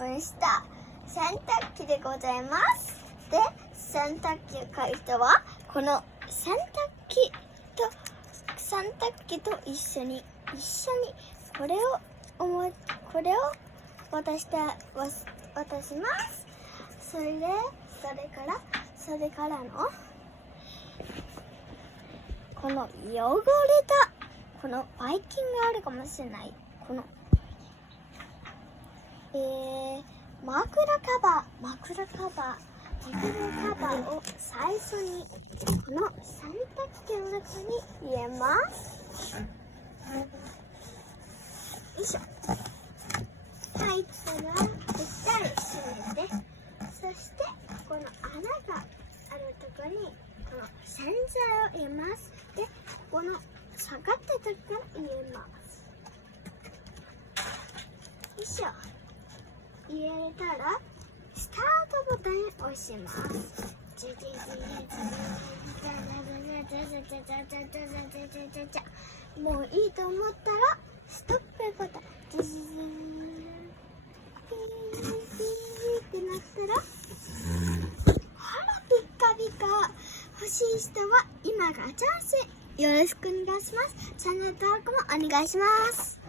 プンした洗濯機でございます。で、洗濯機を買う人はこの洗濯機と一緒にこれを渡します。それからのこの汚れたこのばい菌があるかもしれないこの枕カバーを最初にこの洗濯機の中に入れます。よいしょ。入ったらぴったり閉めて、そしてこの穴があるところにこの洗剤を入れます。で、この下がったとこから入れます。よいしょ。入れたらスタートボタンを押します。もういいと思ったらストップボタンピーってなったら、ほらピッカピカ。欲しい人は今がチャンス。よろしくお願いします。チャンネル登録もお願いします。